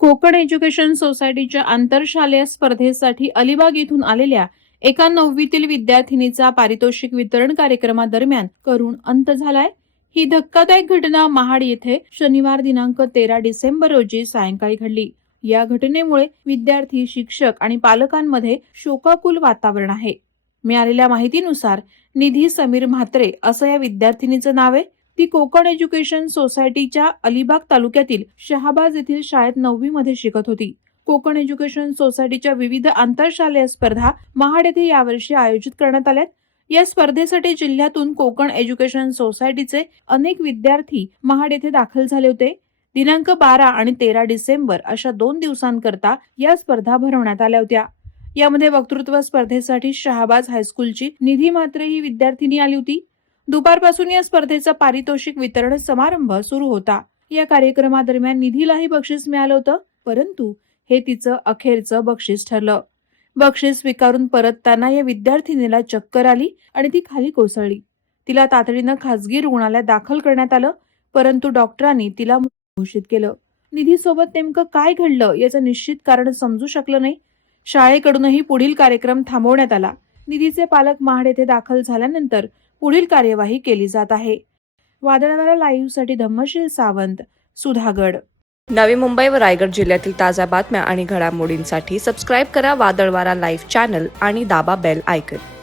Konkan education सोसायटीच्या आंतरशालेय स्पर्धेसाठी अलिबाग येथून आलेल्या एका 9वीतील विद्यार्थिनीचा पारितोषिक वितरण कार्यक्रमादरम्यान करून अंत झालाय। ही धक्कादायक घटना महाड येथे शनिवार दिनांक 13 डिसेंबर रोजी सायंकाळी घडली। या घटनेमुळे विद्यार्थी, शिक्षक आणि पालकांमध्ये शोकाकुल वातावरण आहे। मिळालेल्या माहितीनुसार निधी समीर म्हात्रे असं या विद्यार्थिनीचं नाव आहे। ती कोकण एज्युकेशन सोसायटीच्या अलिबाग तालुक्यातील शहाबाज येथील शाळेत 9वी मध्ये शिकत होती। कोकण एज्युकेशन सोसायटीच्या विविध आंतरशालेय स्पर्धा महाड येथे यावर्षी आयोजित करण्यात आल्यात। या स्पर्धेसाठी जिल्ह्यातून कोकण एज्युकेशन सोसायटीचे अनेक विद्यार्थी महाड येथे दाखल झाले होते। दिनांक 12 आणि 13 डिसेंबर अशा 2 दिवसांकरता या स्पर्धा भरवण्यात आल्या होत्या। यामध्ये वक्तृत्व स्पर्धेसाठी शहाबाज हायस्कूलची निधी म्हात्रे ही विद्यार्थिनी आली होती। दुपारपासून या स्पर्धेचा पारितोषिक वितरण समारंभ सुरू होता। या कार्यक्रमादरम्यान निधीलाही बक्षीस मिळालं होतं, परंतु हे तिचं अखेरचं बक्षीस ठरलं। बक्षीस स्वीकारून परतताना या विद्यार्थिनीला चक्कर आली आणि ती खाली कोसळली। तिला तातडीनं खासगी रुग्णालयात दाखल करण्यात आलं, परंतु डॉक्टरांनी तिला मृत घोषित केलं। निधीसोबत नेमकं काय घडलं याचं निश्चित कारण समजू शकलं नाही। शाळेकडूनही पुढील कार्यक्रम थांबवण्यात आला। निधीचे पालक महाड येथे दाखल झाल्यानंतर पुढील कार्यवाही केली जात आहे। वादळवारा लाईव्ह साठी धम्मशील सावंत, सुधागड। नवी मुंबई व रायगड जिल्ह्यातील ताज्या बातम्या आणि घडामोडींसाठी सबस्क्राईब करा वादळवारा लाईव्ह चॅनल आणि दाबा बेल आयकॉन।